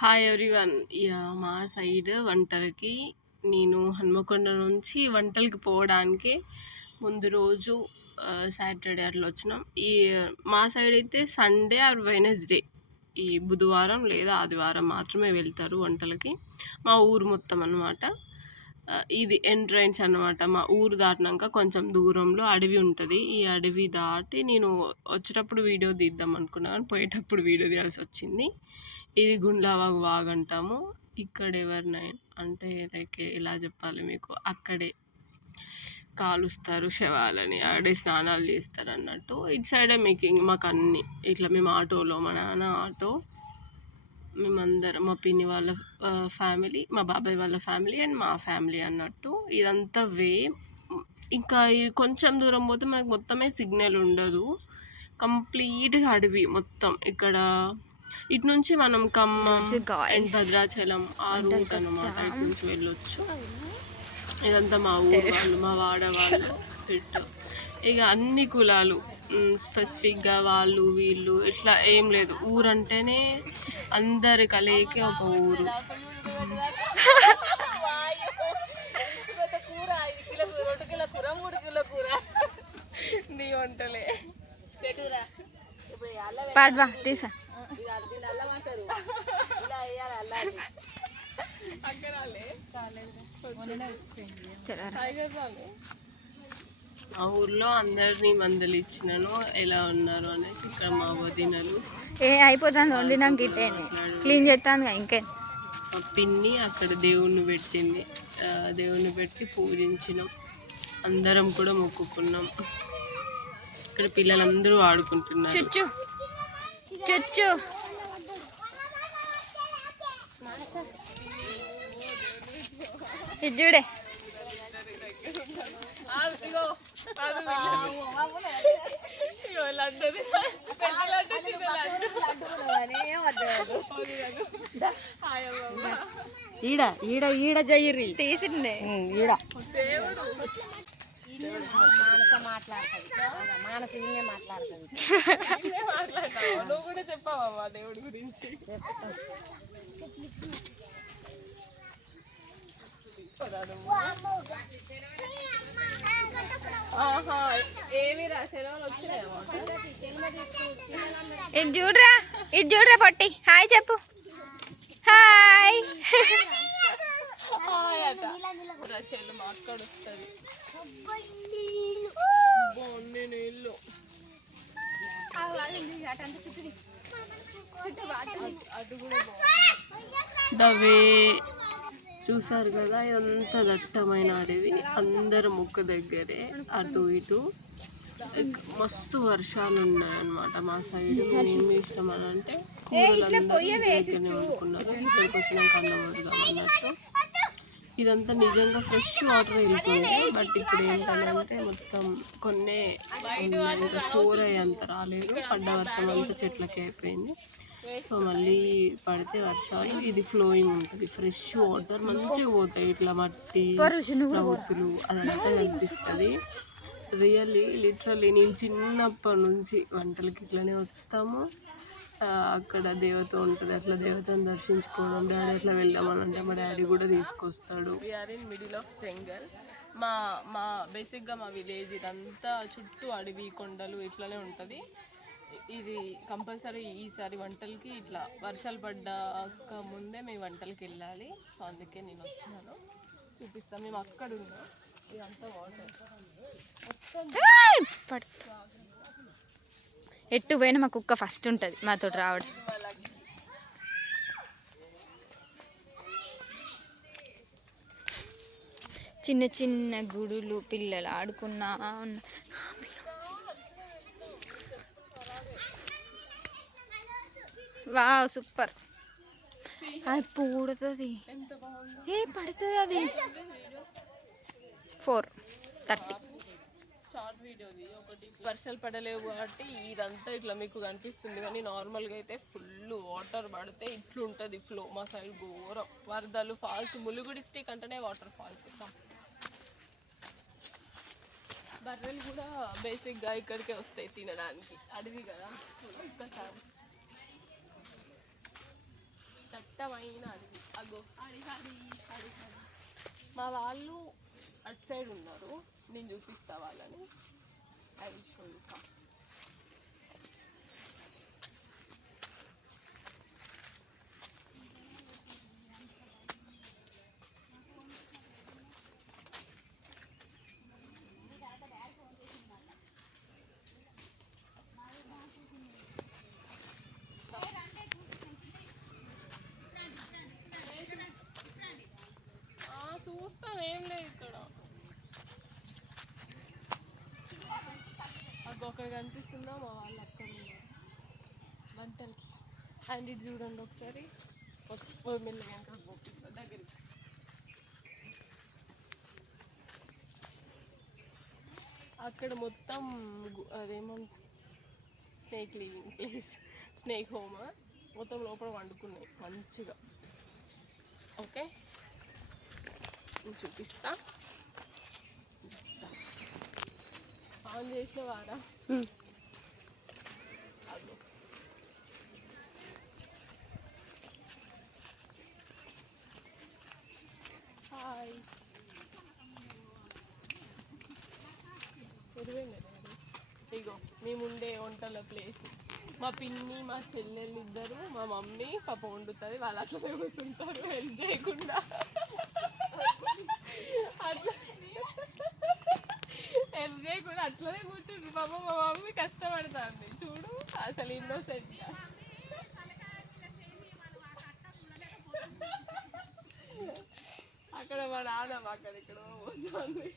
Hi everyone. మా side వంటలకి నేను హన్మకొండ నుంచి వంటలకి పోవడానికి ముందు రోజు సాటర్డే అట్లా వచ్చినాం. మా సైడ్ అయితే సండే ఆర్ వెనస్డే ఈ బుధవారం లేదా ఆదివారం మాత్రమే వెళ్తారు వంటలకి. మా ఊరు మొత్తం అన్నమాట. ఇది ఎంట్రన్స్ అన్నమాట. మా ఊరు దాటినాక కొంచెం దూరంలో అడవి ఉంటుంది. ఈ అడవి దాటి నేను వచ్చేటప్పుడు వీడియో తీద్దాం అనుకున్నా కానీ పోయేటప్పుడు వీడియో తీయాల్సి వచ్చింది. ఇది గుండ్లవాగు వాగు అంటాము. ఇక్కడ ఎవరినైనా అంటే లైక్ ఎలా చెప్పాలి మీకు, అక్కడే కాలుస్తారు శవాలని, అక్కడే స్నానాలు చేస్తారు అన్నట్టు. ఇటు సైడే మాకు అన్నీ ఇట్లా మేము ఆటోలో, మా నాన్న ఆటో, మేమందరం మా పిన్ని వాళ్ళ ఫ్యామిలీ, మా బాబాయ్ వాళ్ళ ఫ్యామిలీ అండ్ మా ఫ్యామిలీ అన్నట్టు. ఇదంతా ఇంకా కొంచెం దూరం పోతే మనకు మొత్తమే సిగ్నల్ ఉండదు. కంప్లీట్గా అడవి మొత్తం. ఇక్కడ ఇటు నుంచి మనం ఖమ్మం అండ్ భద్రాచలం ఆ రూట్ అనమాట. ఇటు నుంచి వెళ్ళొచ్చు. ఇదంతా మా ఊరు వాళ్ళు, మా వాడ వాళ్ళు పెట్టు. ఇక అన్ని కులాలు, స్పెసిఫిక్గా వాళ్ళు వీళ్ళు ఇట్లా ఏం లేదు. ఊరంటేనే అందరి కలయికే ఒక ఊరు. నీ వంటలే పాడ్వా తీసా ఆ ఊర్లో అందరినీ మందులు ఇచ్చినాను ఎలా ఉన్నారు అనేసి. ఇక్కడ మా వదినలు అయిపోతుంది వండినాక ఇట్టే క్లీన్ చేస్తాను. ఇంకే మా పిన్ని అక్కడ దేవుణ్ణి పెట్టింది. దేవుణ్ణి పెట్టి పూజించినాం. అందరం కూడా మొక్కుకున్నాం. ఇక్కడ పిల్లలందరూ ఆడుకుంటున్నారు. చుచ్చు చుచ్చు ఇది చూడే. ఈడ ఈడ ఈడ జయ్యి తీసిండే ఈడ నువ్వు కూడా చెప్పావా దేవుడి గురించి? ఇది చూడరా, ఇది చూడరా పొట్టి. హాయ్ చెప్పు. హాయ్. మా అక్కడ వస్తుంది బాగుంది నీళ్ళు. దవే చూసారు కదా, ఇదంతా దట్టమైన అడవి. అందరు ముక్క దగ్గరే అటు ఇటు. మస్తు వర్షాలు ఉన్నాయన్నమాట మా సైడ్. నేను ఏం చేసినాం అని అంటే కూరలందరూ దగ్గరనే వండుకున్నారు. ఇక్కడికి వచ్చినాక అన్నం వండుదాం అన్నట్టు. ఇదంతా నిజంగా ఫ్రెష్ వాటర్ వెళ్తుంది. బట్ ఇప్పుడు ఏంటంటే మొత్తం కొన్నే ఇంకా స్టోర్ అయ్యేంత రాలేదు. పడ్డ వర్షం అంతా చెట్లకి అయిపోయింది. సో మళ్ళీ పడితే వర్షాలు ఇది ఫ్లోయింగ్ ఉంటుంది. ఫ్రెష్ వాటర్ మంచిగా పోతాయి. ఇట్లా మట్టి రౌతులు అదంతా కనిపిస్తుంది. లిటరల్లీ నేను చిన్నప్పటి నుంచి వంటలకి ఇట్లనే వస్తాము. అక్కడ దేవత ఉంటుంది, అట్లా దేవతను దర్శించుకోవడం. డాడీ అట్లా వెళ్దామని అంటే మా డాడీ కూడా తీసుకొస్తాడు. వీఆర్ ఇన్ మిడిల్ ఆఫ్ జంగల్. మా బేసిక్గా మా విలేజ్ ఇదంతా చుట్టూ అడవి, కొండలు ఇట్లనే ఉంటుంది. ఇది కంపల్సరీ ఈసారి వంటలకి ఇట్లా వర్షాలు పడ్డాక ముందే మేము వంటలకి వెళ్ళాలి. సో అందుకే నేను వచ్చినాను. చూపిస్తాను. మేము అక్కడ ఉన్నాం. ఇదంతా వాటర్ ఎట్టు పోయినా మా కుక్క ఫస్ట్ ఉంటుంది మాతో రావడం. చిన్న చిన్న గుడులు, పిల్లలు ఆడుకున్నా. Wow super. అది పూడుతుంది. పడుతుంది అది. 4:30 షార్ట్ వీడియోది ఒకటి. వర్షాలు పడలేవు కాబట్టి ఇదంతా ఇట్లా మీకు కనిపిస్తుంది. కానీ నార్మల్గా అయితే ఫుల్ వాటర్ పడితే ఇట్లుంటుంది ఫ్లో. మా సైడ్ ఘోరం వరదలు, ఫాల్స్. ములుగు డిస్ట్రిక్ట్ అంటేనే వాటర్ ఫాల్స్. బర్రెలు కూడా బేసిక్గా ఇక్కడికే వస్తాయి తినడానికి. అడవి కదా. ఒక్కసారి దట్టమైన అడవి. అగో మా వాళ్ళు అటు సైడ్ ఉన్నారు, నేను చూపిస్తా వాళ్ళని. అవి చూడక చూస్తాం, ఏం లేదు ఇక్కడ. అక్కడ కనిపిస్తుందా, మా వాళ్ళు అక్కడ ఉన్నారు వంటలకి. అండ్ ఇటు చూడండి ఒకసారి, మెల్లగా వెనకాల పోతుంది దగ్గరికి. అక్కడ మొత్తం అదేమో snake living place, snake home. మొత్తం లోపల వండుకున్నాయి మంచిగా. ఓకే చూపిస్తా. ఆన్ చేసిన వారా అదో హాయ్ ఇగో మేముండే వంటల ప్లేస్. మా పిన్ని మా చెల్లెళ్ళు ఇద్దరు, మా మమ్మీ పాప వండుతుంది, వాళ్ళు అట్లనే కూర్చుంటారు హెల్ప్ చేయకుండా. అట్లా హెల్ప్ చేయకుండా అట్లనే కూర్చుంటారు పాప. మా మమ్మీ కష్టపడుతుంది చూడు, అసలు ఇన్నోసెంట్గా. అక్కడ మా నాన్నమ్మ అక్కడ ఇక్కడ పోతుంది.